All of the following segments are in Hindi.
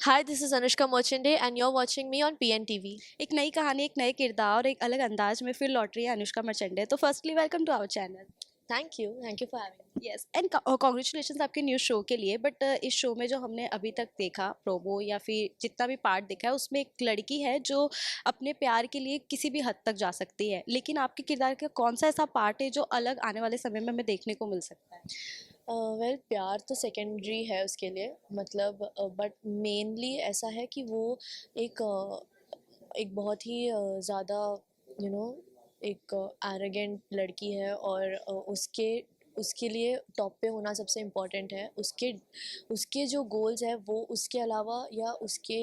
Hi, this is Anushka Mochinde, and you're watching me on PNTV. एक नई कहानी, एक नए किरदार और एक अलग अंदाज में फिर लौट रही है अनुष्का मर्चेंडे। तो firstly welcome to our channel. Thank you for having me. Yes and congratulation आपके न्यू शो के लिए। बट इस शो में जो हमने अभी तक देखा प्रोमो या फिर जितना भी पार्ट देखा है उसमें एक लड़की है जो अपने प्यार के लिए किसी भी हद तक जा सकती है, लेकिन आपके किरदार का कौन सा ऐसा पार्ट है जो अलग आने वाले समय में हमें देखने को मिल सकता है? वेल प्यार तो सेकेंडरी है उसके लिए मतलब बट मेनली ऐसा है कि वो एक एक बहुत ही ज़्यादा यू नो एक एरोगेंट लड़की है और उसके उसके लिए टॉप पे होना सबसे इम्पोर्टेंट है। उसके उसके जो गोल्स है वो उसके अलावा या उसके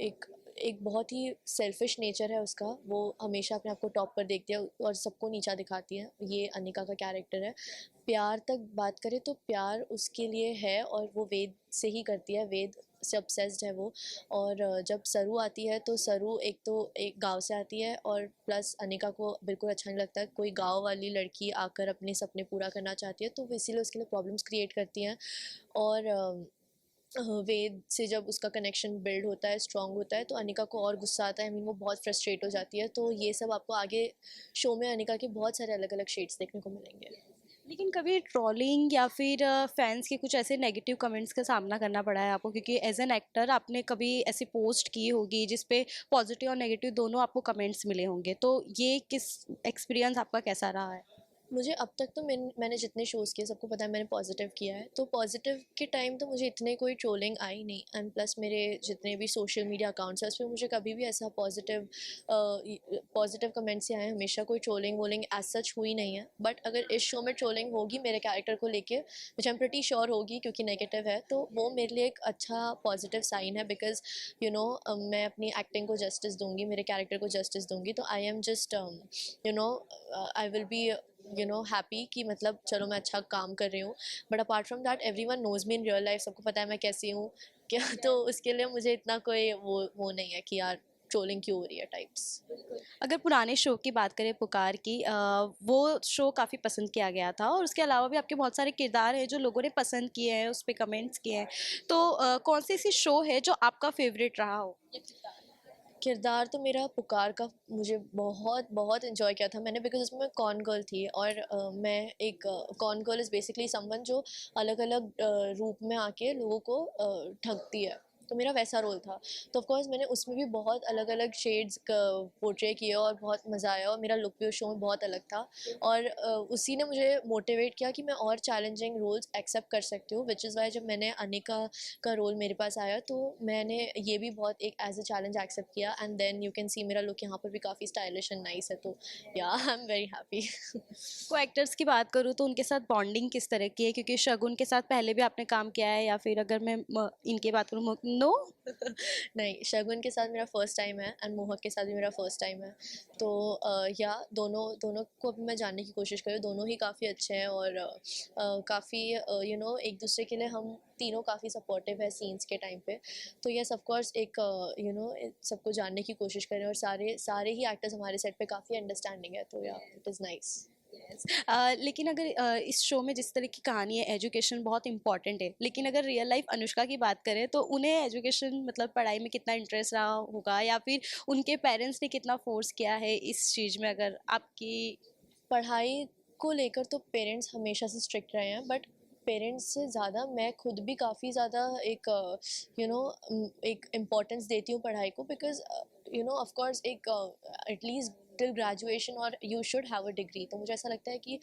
एक एक बहुत ही सेल्फिश नेचर है उसका। वो हमेशा अपने आप को टॉप पर देखती है और सबको नीचा दिखाती है। ये अनिका का कैरेक्टर है। प्यार तक बात करें तो प्यार उसके लिए है और वो वेद से ही करती है। वेद से ऑब्सेस्ड है वो। और जब सरू आती है तो सरू एक तो एक गांव से आती है और प्लस अनिका को बिल्कुल अच्छा नहीं लगता है कोई गांव वाली लड़की आकर अपने सपने पूरा करना चाहती है, तो वो इसीलिए उसके लिए प्रॉब्लम्स क्रिएट करती हैं। और वेद से जब उसका कनेक्शन बिल्ड होता है, स्ट्रांग होता है, तो अनिका को और गुस्सा आता है। आई मीन वो बहुत फ्रस्ट्रेट हो जाती है। तो ये सब आपको आगे शो में अनिका के बहुत सारे अलग अलग शेड्स देखने को मिलेंगे। लेकिन कभी ट्रोलिंग या फिर फैंस के कुछ ऐसे नेगेटिव कमेंट्स का सामना करना पड़ा है आपको, क्योंकि एज एन एक्टर आपने कभी ऐसी पोस्ट की होगी जिस पे पॉजिटिव और नेगेटिव दोनों आपको कमेंट्स मिले होंगे, तो ये किस एक्सपीरियंस आपका कैसा रहा है? मुझे अब तक तो मैंने जितने शोज़ किए सबको पता है मैंने पॉजिटिव किया है। तो पॉजिटिव के टाइम तो मुझे इतने कोई ट्रोलिंग आई नहीं। एंड प्लस मेरे जितने भी सोशल मीडिया अकाउंट्स हैं उस पर मुझे कभी भी ऐसा पॉजिटिव कमेंट्स ही आए हैं। हमेशा कोई ट्रोलिंग वोलिंग एज सच हुई नहीं है। बट अगर इस शो में ट्रोलिंग होगी मेरे कैरेक्टर को लेके, विच आई एम प्रिटी श्योर होगी क्योंकि नेगेटिव है, तो वो मेरे लिए एक अच्छा पॉजिटिव साइन है। बिकॉज मैं अपनी एक्टिंग को जस्टिस दूंगी, मेरे कैरेक्टर को जस्टिस दूंगी। तो I am just I will be happy कि मतलब चलो मैं अच्छा काम कर रही हूँ। But apart from that every one knows me in real life, सबको पता है मैं कैसी हूँ क्या। तो उसके लिए मुझे इतना कोई वो नहीं है कि यार ट्रोलिंग क्यों हो रही है टाइप्स। अगर पुराने शो की बात करें पुकार की, वो शो काफ़ी पसंद किया गया था और उसके अलावा भी आपके बहुत सारे किरदार हैं जो लोगों ने पसंद किए हैं, उस पर कमेंट्स किए हैं। तो कौन सी ऐसी शो है जो आपका फेवरेट रहा हो? किरदार तो मेरा पुकार का मुझे बहुत बहुत इन्जॉय किया था मैंने, बिकॉज उसमें मैं कॉन गर्ल थी। और मैं एक con girl is basically someone जो अलग अलग रूप में आके लोगों को ठगती है। तो मेरा वैसा रोल था। तो ऑफ कोर्स मैंने उसमें भी बहुत अलग अलग शेड्स पोर्ट्रे किए और बहुत मज़ा आया और मेरा लुक भी उस शो में बहुत अलग था। और उसी ने मुझे मोटिवेट किया कि मैं और चैलेंजिंग रोल्स एक्सेप्ट कर सकती हूँ। विच इज़ वाई जब मैंने अनिका का रोल मेरे पास आया तो मैंने ये भी बहुत एक एज अ चैलेंज एक्सेप्ट किया। And then you can see मेरा लुक यहाँ पर भी काफ़ी स्टाइलिश एंड नाइस है। तो या आई एम वेरी हैप्पी। को एक्टर्स की बात करूँ तो उनके साथ बॉन्डिंग किस तरह की है, क्योंकि शगुन के साथ पहले भी आपने काम किया है, या फिर अगर मैं इनकी बात करूँ नो। नहीं, शगुन के साथ मेरा फर्स्ट टाइम है एंड मोहक के साथ भी मेरा फर्स्ट टाइम है। तो या दोनों दोनों को अभी मैं जानने की कोशिश कर रही हूँ। दोनों ही काफ़ी अच्छे हैं और काफ़ी एक दूसरे के लिए हम तीनों काफ़ी सपोर्टिव है सीन्स के टाइम पे। तो यस ऑफ कोर्स एक सबको जानने की कोशिश करें और सारे सारे ही एक्टर्स हमारे सेट पे काफ़ी अंडरस्टैंडिंग है। तो या इट इज़ नाइस। लेकिन अगर इस शो में जिस तरह की कहानी है, एजुकेशन बहुत इंपॉर्टेंट है, लेकिन अगर रियल लाइफ अनुष्का की बात करें तो उन्हें एजुकेशन मतलब पढ़ाई में कितना इंटरेस्ट रहा होगा, या फिर उनके पेरेंट्स ने कितना फोर्स किया है इस चीज़ में, अगर आपकी? पढ़ाई को लेकर तो पेरेंट्स हमेशा से स्ट्रिक्ट रहे हैं। बट पेरेंट्स से ज़्यादा मैं खुद भी काफ़ी ज़्यादा एक एक इम्पोर्टेंस देती हूँ पढ़ाई को। बिकॉज ऑफ कोर्स एक एटलीस्ट टिल ग्रेजुएशन और you should have a degree. तो मुझे ऐसा लगता है कि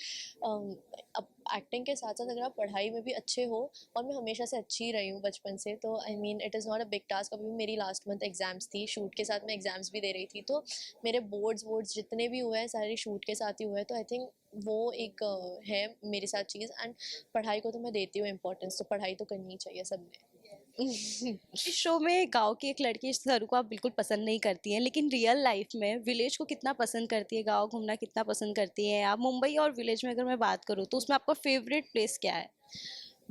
अब एक्टिंग के साथ साथ अगर आप पढ़ाई में भी अच्छे हो, और मैं हमेशा से अच्छी ही रही हूँ बचपन से, तो I mean it is not a big task. अभी भी मेरी लास्ट मंथ एग्ज़ाम्स थी, शूट के साथ मैं एग्ज़ाम्स भी दे रही थी। तो मेरे बोर्ड्स जितने भी हुए हैं सारे शूट के साथ ही हुए हैं। तो आई थिंक वो एक है मेरे साथ चीज़। एंड पढ़ाई को तो मैं देती हूँ इम्पोर्टेंस, तो पढ़ाई तो करनी ही चाहिए सबने। इस शो में गांव की एक लड़की सरू को आप बिल्कुल पसंद नहीं करती हैं, लेकिन रियल लाइफ में विलेज को कितना पसंद करती है, गांव घूमना कितना पसंद करती है आप? मुंबई और विलेज में अगर मैं बात करूँ तो उसमें आपका फेवरेट प्लेस क्या है?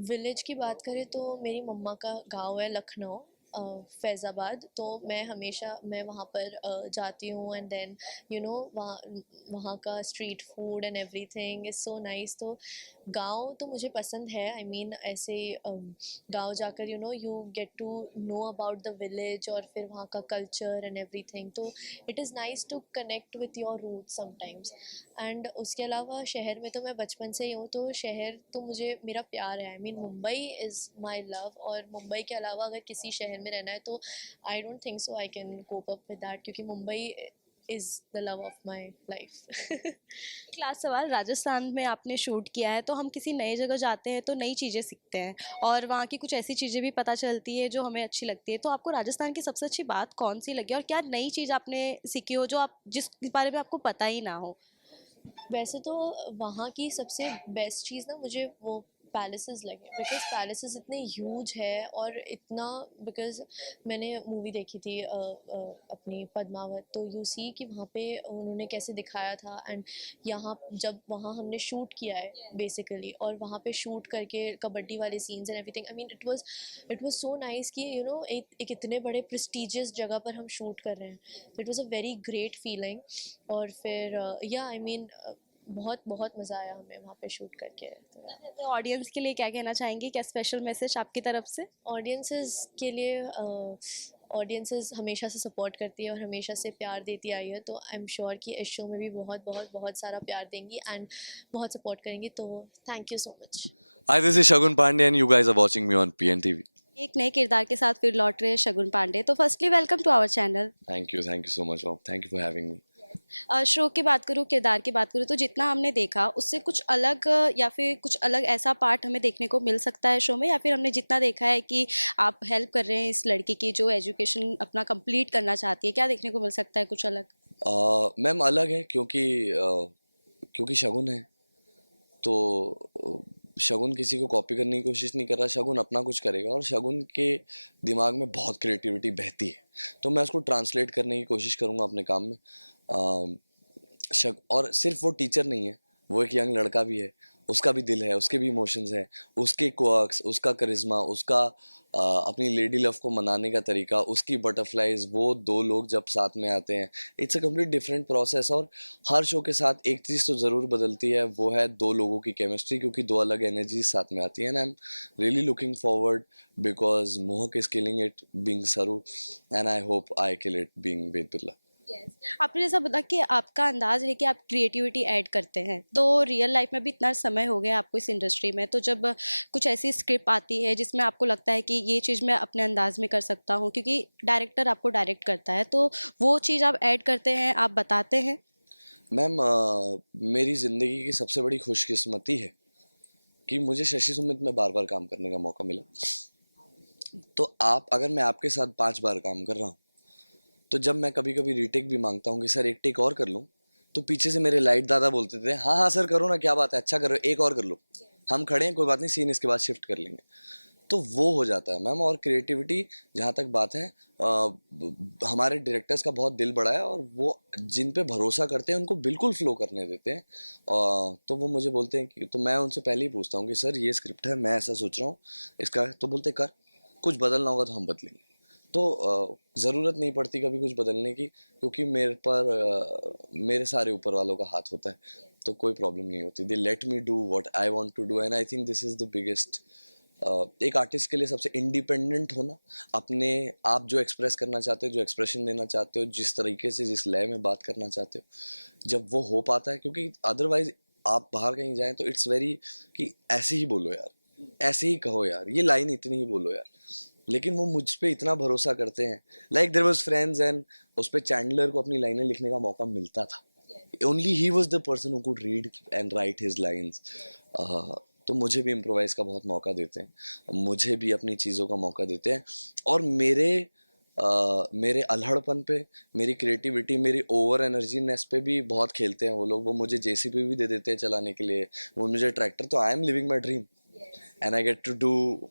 विलेज की बात करें तो मेरी मम्मा का गांव है लखनऊ। फैज़ाबाद, तो मैं वहाँ पर जाती हूँ, एंड देन वहाँ वहाँ का street food and everything is so nice. तो गांव तो मुझे पसंद है, आई मीन ऐसे गांव जाकर you get to know about the village और फिर वहाँ का कल्चर एंड एवरीथिंग। तो it is nice to connect with your root sometimes. And उसके अलावा शहर में तो मैं बचपन से ही हूँ, तो शहर तो मुझे मेरा प्यार है। I mean Mumbai is my love, और मुंबई के अलावा अगर किसी शहर में रहना है तो I don't think so I can cope up with that, क्योंकि Mumbai is the love of my life. एक लास्ट सवाल, राजस्थान में आपने शूट किया है तो हम किसी नए जगह जाते हैं तो नई चीज़ें सीखते हैं और वहाँ की कुछ ऐसी चीज़ें भी पता चलती है जो हमें अच्छी लगती है। तो आपको राजस्थान की सबसे अच्छी बात कौन सी लगी और क्या नई चीज़ आपने सीखी हो जो आप जिस बारे में आपको पता ही ना हो? वैसे तो वहाँ की सबसे बेस्ट चीज़ ना मुझे वो पैलेसेस लगे, बिकॉज पैलेसेस इतने ह्यूज है और इतना, बिकॉज मैंने मूवी देखी थी अपनी पद्मावत, तो यू सी कि वहाँ पे उन्होंने कैसे दिखाया था। एंड यहाँ जब वहाँ हमने शूट किया है बेसिकली, और वहाँ पे शूट करके कबड्डी वाले scenes and everything, I mean it was so nice कि एक इतने बड़े प्रेस्टिजियस जगह पर हम शूट कर रहे हैं। तो it was a very great feeling. और फिर या आई मीन बहुत बहुत मज़ा आया हमें वहाँ पे शूट करके। तो ऑडियंस के लिए क्या कहना चाहेंगे, क्या स्पेशल मैसेज आपकी तरफ से? ऑडियंसेस के लिए ऑडियंसेस हमेशा से सपोर्ट करती है और हमेशा से प्यार देती आई है, तो आई एम श्योर कि इस शो में भी बहुत बहुत बहुत सारा प्यार देंगी एंड बहुत सपोर्ट करेंगी। तो thank you so much. Hi, this is Shagun Pandey, and you guys are watching me on PNTV. एक नए किरदार के साथ फिर लौट रहे हैं शगुन पांडे, तो firstly welcome to our channel. Thank you so much, mom. Thank you for having me. Show की बात करूँ, किरदार की बात करूँ, तो जितना हमने देखा उससे कुछ अलग या फिर कुछ अलग ऐसा पार्ट हमें देखने को मिल सकता है शो में, या फिर हमने जितना देखा है कि आप हेल्प कर रहे हैं इस लड़की की जो एजुकेशन अपना कंप्लीट करना चाहती है, क्या देखने को मिल सकता है कुछ अलग? मैम अलग है क्योंकि शगुन है तो शगुन किसी को कॉपी करने की कोशिश नहीं कर रहा। शगुन अपना कुछ करेगा और शगुन के दिमाग में बहुत क्रिएटिविटी बहती है, तो मैं उसको ट्रांसलेट करने की कोशिश करूँगा अपने काम में। और सिर्फ वो टीचर नहीं है, वो एक यंग लड़का भी है, उसका भी दिल है, उसके भी इमोशंस हैं, उसके क्वर्क्स, उसका करिश्मा, उसका अपनी लेडी लव को मनाने का तरीका, उसकी बटरफ्लाइज, वो दो लोग जब साथ में आते हैं, it's a complete different process. और हर शो के साथ एक चीज़ तो ज़रूर बदलती है, वो है दो लोगों की केमिस्ट्री, क्योंकि दो अलग एनर्जीज साथ में आती हैं। And I am really looking forward because Mohak is killing it being Saru, and I hope I kill it being Ved Birla. आपने जैसा बताया कि आपका अंदाज है कि आप क्रिएटिविटी ऐड करते हैं, तो रियल लाइफ में भी इतना समय हो गया आपको इस इंडस्ट्री में, तो जब कुछ ऐसी स्क्रिप्ट आती है जिसमें आपको लगता है कि ये चीज़ मैं अपने अंदाज में कर सकता हूँ, क्योंकि डायरेक्टर आपको डायरेक्ट करता है, तो वो चीज़ आप ऐड करते हैं, आप बताते हैं? मैम मेरी ज़िंदगी की सबसे बड़ी खुशकिस्मती है कि मुझे शशि सुमित में बार बार काम करने का मौका मिला। तो आप अगर मैं आपके साथ 5 बार काम कर रहा हूँ, तो जब मैं कभी कभी रीटेक भी मांगता हूँ कि सर एक टेक और कर लूँ, तो पीछे से मेरे लाइट दादा बोलते थे हाँ हाँ सर करो ना, क्या बात है, अच्छा करो, एक और कर लो, हम खड़े हैं, कोई बात नहीं, सीन इसके बाद शिफ्ट कर लेंगे। तो वो हो जाता है मैम। और क्रिएटिविटी जहाँ तक बात है, हमारे डायरेक्टर्स का बहुत दिल बड़ा है और वो जिन पे भरोसा करते हैं उनको बिल्कुल फ्लो करने देते हैं। तो वो मुझे बोलते हैं कि, तो मैं उनसे पहले ही पूछता हूँ कि सर ये स्क्रिप्ट है, मैं ऐसा सोच रहा हूँ इसका, तो बोलते कर, कुछ बदलना होगा तो हम बदलेंगे। तो ज़रूरत नहीं पड़ती कभी कुछ बदलने की, क्योंकि मेरे सारे ऊपर वालों का हाथ होता है, तो कोई प्रॉब्लम नहीं होती। They let me do what I want to do, and I think this is the biggest. एक आर्टिस्ट के लिए सबसे इंडिपेंडेंट होना, अपने आप जो एक्सप्रेस करना चाहते हो, जो एक्सप्रेशन देना चाहते हो, जिस तरीके से जिस लय में बात करना चाहते हो, जब वो हो पाता है, क्योंकि अदरवाइज आप बाहर कहीं जाएं तो इट्स वेरी कि ऐसे ही बोलो यार, ऐसे ही कहो यार, ये लाइन इतनी ही बोलो यार, लेकिन वो मुझ पे इतना भरोसा करते हैं। Like there was friends, and उस पे चैंडलर को अपनी लाइनें लिखने का मौका मिलता था, only he was the person who could read and right his lines. तो मुझे भी इम्प्रोवाइज़ का बहुत मौका देते हैं, मुझे भी अपनी चीज़ों का मौका देते हैं, और मेरे अल्हड़पन पे, मेरी क्रिएटिविटी, मेरी ओवर एनर्जीनेस पे भी बहुत खेलते हैं वो लोग। वो मुझे जेसीबी भी दे देते हैं चलाने के लिए, वो मुझे ट्रैक्टर, तो I am living my dream and I get to do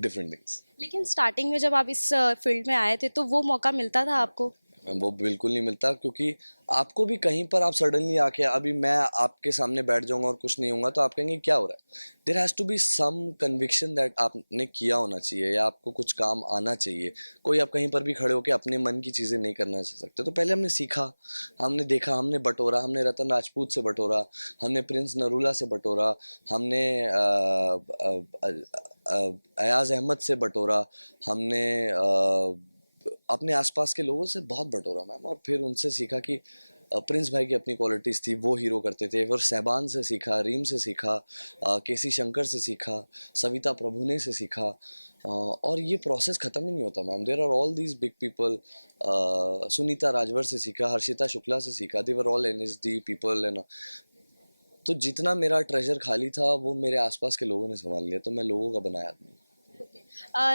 different things. लेकिन स्टार्टिंग में जब आप इस फील्ड में आए थे तो वो मौका मिलता था आपको? वो बिल्कुल नहीं मिलता, क्योंकि आपको भी कहीं पर आप सडनली आके, अभी मैं आपके सामने बैठ जाऊंगा और कुछ नहीं होगा तो आप कहेंगे क्या हो रहा है। There has to be some conviction that आपने किया होना चाहिए या आपको कुछ काम आना चाहिए। कोई आप कहीं पर भी खड़े होकर अपने मन की चीज़ें नहीं करना चाह सकते। तो पहले हमने सीखा, हमने देखा, हमने बटोरा, हमने रतन राजपूत से बटोरा, हमने प्रिंस नरूला से बटोरा, हमने अयाज अहमद से बटोरा, हमने अपने आसपास के लोगों से बहुत बटोरा मैम, और फिर उनसे सीखा कि प्रिंस भाई की अपनी क्वालिटीज़ थी, वो हीरो करते थे। फिर सहबान से सीखा, रीम से सीखा, केसी शंकर से सीखा, सविता प्रभुने से सीखा, और ये प्रोसेस ख़त्म ही नहीं होता ma'am. There are all these big people. Sunita Rajwar से सीखा, हर्षिता शुक्ला से सीखा, they're all NSD people and. तो जितना मेरा ट्रेजर खाली था वो मेरे आसपास के लोगों ने संभाल लिया, तो मैं लोगों का बनाया आदमी।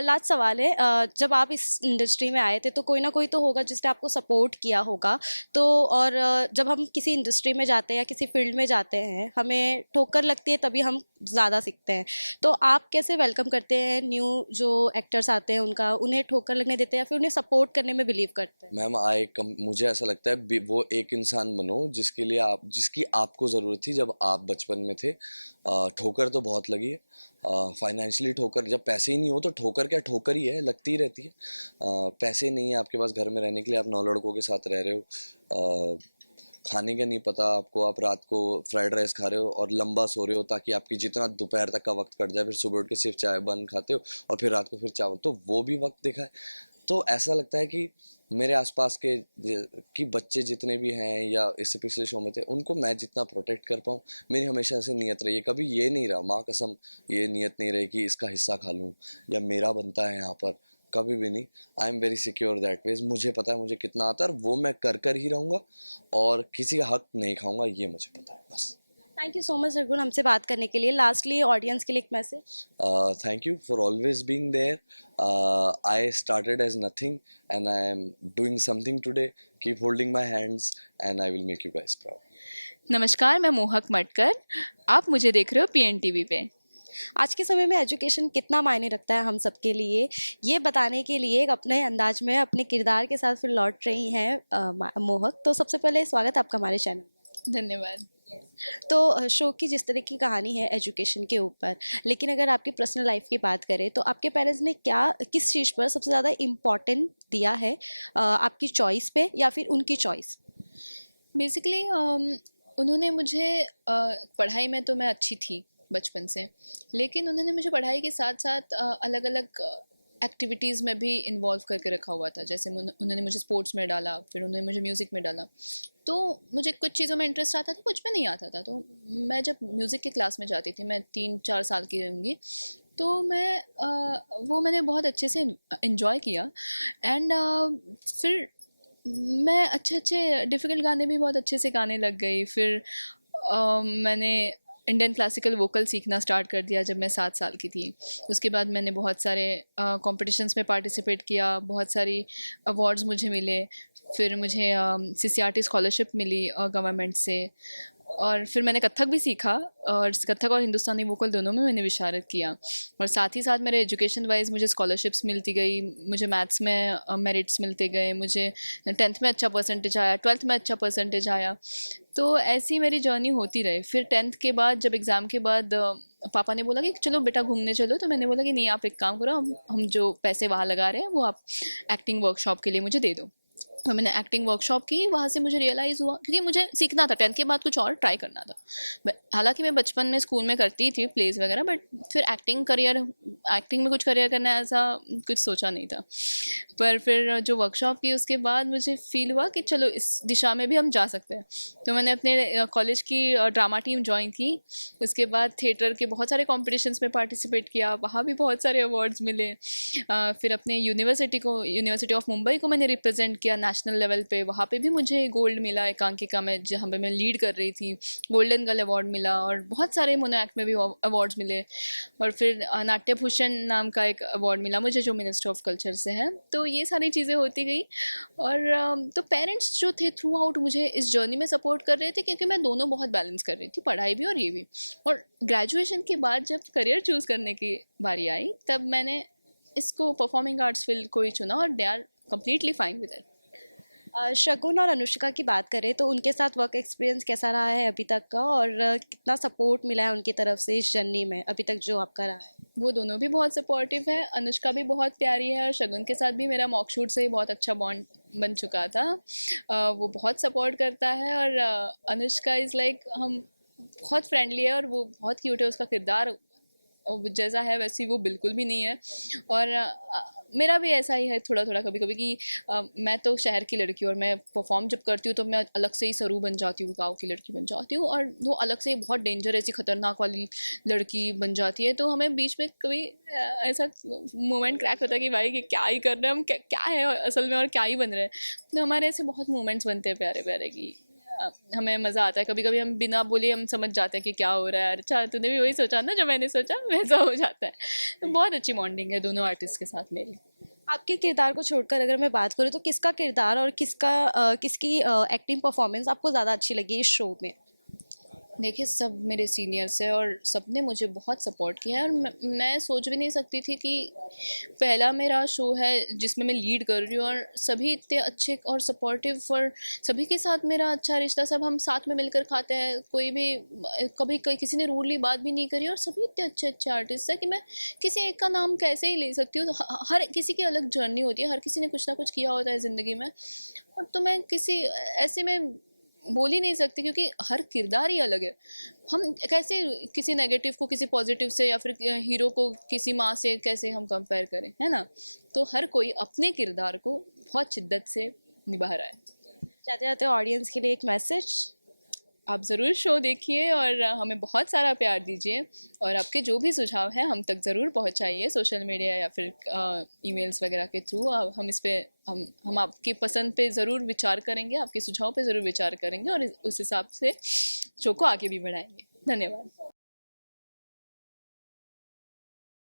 लास्ट सवाल है, जब आप इस इंडस्ट्री में आए थे तो कोई ना कोई तो होगा जिसने आपको सपोर्ट किया होगा, तो और जब हम किसी इंडस्ट्री में जाते हैं या किसी फील्ड में जाते हैं, हमें ठोकर लगती है तभी हम ज़्यादा सीखते हैं। तो आप कैसे वेलकम करते हैं न्यू जो एक्टर्स आते हैं उनका, उन्हें ठोकर लगने देते हैं या फिर उन्हें सपोर्ट करने में बिलीव करते हैं? मैम मुझे ऐसा लगता है वो एक इंसान बनो जिसकी आपको ज़रूरत थी जब आप बचपन में थे। ठोकर तो बहुत लगी है, फाइनेंशियली ठोकर। जब पैसे ही नहीं हो तो ठोकर क्या, ठोकर ही है, लगती ही रहती है। पैसे नहीं है आपके पास घर में रहने के लिए, आप 9 लड़कों के साथ रह रहे हो, खाने का नहीं पता आपको, आप रात को फ्राइड राइस खा रहे हो और लंबा सो रहे हो ताकि आपकी जितना दोपहर तक का वक्त कट जाए, फिर सुबह उठ के सिर्फ चाय बन खाते हो और फिर रात को फिर चावल, तो वो भी वक्त देखा है। तो ऐसा लगता है कि मेरे आसपास कि बच्चे जितने भी हैं या इससे पिछले शो में थे, उनको मैं जितना प्रोटेक्ट कर पाऊँ, मेरी हमेशा से नियत रही है। कभी ये नहीं रहा, माँ कसम ये नियत नहीं रही कि इसका हिस्सा खा लूँ या मेरा बनता है यहाँ पर, कभी भी नहीं। I am very secure that ways. मुझे पता है मुझे कितना आता है और वो मैं कर ही रहूँगा और किसी का हक नहीं खाऊंगा, ये मुझे पता है बस। Thank you so much Sargun हमसे बात करने के लिए। लास्टली ऑडियंस के लिए एक message. Thank you for always being there. I started as nothing and I am doing something today. Keep holding my hands and I will make you guys proud. नमस्कार, मैं मोहक मटकर। आप मुझे देख रहे हो PNTV पे। आज के समय में एजुकेशन कितना मायने रखता है हम सबके लिए, ये बताने के लिए एक अपने अंदाज में अपने किरदार के साथ फिर लौट रही हैं मोहक। तो सबसे पहले स्वागत आपका हमारे चैनल। धन्यवाद। तो शो की जिस तरह की कहानी है एजुकेशन के ऊपर, लेकिन अगर आपकी पर्सनल लाइफ की बात करें तो आपके पेरेंट्स ने किस चीज़ पर सबसे ज़्यादा इम्पोर्टेंट दिया है, आपकी चॉइस पे या फिर उनकी चॉइस? बेसिकली उन्होंने मुझे पढ़ाई में तो मैं अच्छी थी बचपन से, लेकिन उन्होंने मुझे पढ़ाई के साथ साथ अलग अलग एक्टिविटीज़ में भी इन्वॉल्व करके रखा हुआ था। जैसे उन्होंने मुझे स्पोर्ट्स में डाला, फिर उन्होंने मुझे म्यूज़िक में डाला। तो मुझे कुछ चीज़ों में इंटरेस्ट आता था, कुछ में नहीं आता था। तो मैं जब म्यूज़िक की क्लास में जाती थी, मैं 3-4 साल की रहूँगी, तो वो मैंने बहुत अच्छे से इन्जॉय किया। एंड फिर मैं अच्छे डिफ़िकल्ट गाने भी बहुत अच्छे से गाने लग गई। फिर मैंने इंडियन क्लासिकल वोकल सीखना स्टार्ट कर दिया जब मैं 7 साल की थी। उसके बाद मैंने बहुत सारे कॉम्पिटिशन्स में पार्टिसिपेट किया, बहुत सारी अवार्ड्स मुझे मिले। फिर मुझे CCRT स्कॉलरशिप मिली गवर्नमेंट से, और फिर मैंने कथक भी सीखा, और कथक और हिंदुस्तानी वोकल दोनों में मैंने विशारद किया। और साथ ही साथ मेरे एजुकेशन वाइज मुझे स्कॉलरशिप्स मिलती गई, मुझे मैथ्स में मेरिट्स मिलते गए, मुझे 10th में अच्छा परसेंटेज आया, 12th में अच्छा परसेंटेज आया। तो ऐसी मेरी जर्नी होती रही। फिर 10th के बाद जब एग्ज़ाम के बाद पापा ने बोला कि चलो बेटा घूमने चलो, तो मैंने बोला कि नहीं, आप एक काम करो, हम जो पैसे वहाँ लगा रहे हैं वो आप एक्टिंग वर्कशॉप के लिए मुझे दे दो। तो मैंने एक्टिंग वर्कशॉप की। वहाँ से मुझे रियलाइज़ हुआ, क्योंकि मुझे सीखना था, 10th के बाद कुछ और ट्राई करना था। हालांकि मैं बचपन में स्कूल में करती थी प्लेस वगैरह, बट फिर एक्टिंग में कुछ करियर करना ऐसा कुछ सोचा नहीं था। पर फिर जो वर्कशॉप की उसके बाद मुझे फ़ील हुआ कि चलो इस दिशा में भी हम जा सकते हैं। तो मैंने अपने कॉलेज की ड्रामा टीम ज्वाइन की। उसके बाद थिएटर के बहुत सारे कॉम्पिटिशन्स में पार्टिसिपेट किया, वहाँ भी बहुत सारे अवार्ड्स मिले। फिर अपने यूनिवर्सिटी ऑफ मुंबई को मैंने रिप्रेजेंट किया नेशनल लेवल पे, वहाँ पे भी मुझे गोल्ड मिला एकांकिका में, जहाँ पे मैं लीड कर रही थी। गोल्डन गर्ल अवार्ड मिला, और बहुत सारे मोनो एक्ट में भी अवार्ड्स मिले। और फिर नाट्य भूषण नाम का एक अवार्ड मिला मुझे, जो मिनिस्टर ऑफ कल्चर से है। तो ये सारी चीज़ें होती गई। और तो पेरेंट्स जो थे थ्रू आउट मुझे इस जर्नी में सपोर्ट कर रहे थे, क्योंकि मैं दोनों बहुत बैलेंस कर रही थी, पढ़ाई भी और ये भी। और ग्रेजुएशन के बाद जब करियर चूज़ करने की बारी आई, तब मैंने इसको परफॉर्मिंग आर्ट्स फील्ड को ही चुना, और they are completely fine with it. Shagun और अनुष्का की बात करें तो उनके साथ वर्क एक्सपीरियंस कैसा रहा है अभी तक का, और कितना सपोर्ट मिला है उनकी तरफ से इस जर्नी में अभी तक जो आपका रहा है? वो दोनों भी बहुत सपोर्टिव है। अनुष्का भी बहुत प्यारी है और शगुन के साथ भी मेरा मॉक शूट से ही बहुत अच्छा बॉन्ड बन चुका था। वो बहुत सपोर्ट करता है और अनुष्का इज़ लाइक हम बहुत फ्रेंडली है और वो बहुत क्यूट है। उसका किरदार जैसा है वैसी वो बिल्कुल भी नहीं है। और मेरा भी ऐसा ही है थोड़ा थोड़ा कभी कभी कि मैं तो शहर की लड़की और मैं परफॉर्म जब करती हूँ तो मैं अलग से ही सरू बन जाती हूँ, गाँव की लड़की बन जाती हूँ, और वो अलग से ही बहुत डेंजर ऐसी खतरनाक वाली लड़की बन जाती है। तो हमें बीच में कभी ऐसा मोमेंट क्रैक होता है कि भाई कि क्या ही कर रहे हैं हम, क्या है असल में और क्या ही बन रहे हैं। तो हमारे ऐसे बहुत मोमेंट्स बनते हैं प्यारे प्यारे की हमें मज़ा आता है। कभी कभी हम बिना बोले हम समझ जाते हैं कि क्या हो रहा है। अच्छा तूने भी वही सोचा ना जो मैंने सोचा, वैसा हो जाता है। तो बहुत अच्छी बॉन्डिंग है दोनों आर्टिस्ट के साथ मेरी। आपके किरदार को छोड़कर अगर मैं बात करूँ तो किसका किरदार और किसकी एक्टिंग परफॉर्मेंस आपको ज़्यादा अच्छी लगी इस शो में? देखिए सब मेरे सीनियर्स हैं और सबने मुझे बहुत सपोर्ट किया है और मैं सोच भी नहीं सकती थी कि पहला मेरा शो है जिसमें मैं लीड कर रही हूँ और सभी इतने अच्छे और सपोर्टिव और सभी के साथ मेरा अच्छा रिश्ता, सब हम साथ में मिलकर खाते हैं, कोई भी कभी किसी ने रूडली बात भी नहीं करी और सभी इतने अच्छे अच्छे आर्टिस्ट हैं कि मैं किसी एक का नाम कैसे ही ले सकती हूँ। हर किसी की अलग जर्नी होती है, हर किसी ने कुछ ना कुछ किया होता है ज़िंदगी में, और तो मैं किसी ऐसे में बोल ही नहीं सकती क्योंकि हर किरदार ही अलग है। हम कैसे किसी नेगेटिव को किसी पॉजिटिव से या फिर हीरो को किसी माँ से कैसे हम कंपेयर करें, है ना। तो हर कोई अपने किरदार को बहुत शिद्दत से निभा रहा है। जाते जाते ऑडियंस के लिए एक मैसेज? आप ज़रूर शो देखिए और हमें बहुत सारा प्यार दीजिए और आपके जो भी सुझाव हैं हम तक ज़रूर पहुंचाइए सोशल मीडिया या फिर ईमेल्स वगैरह के थ्रू। हम इस पे हम आपकी पसंद पे ज़रूर विचार करेंगे, आपके सुझाव पे ज़रूर विचार करेंगे और उस हिसाब से शो को आगे भी बढ़ाएंगे। धन्यवाद।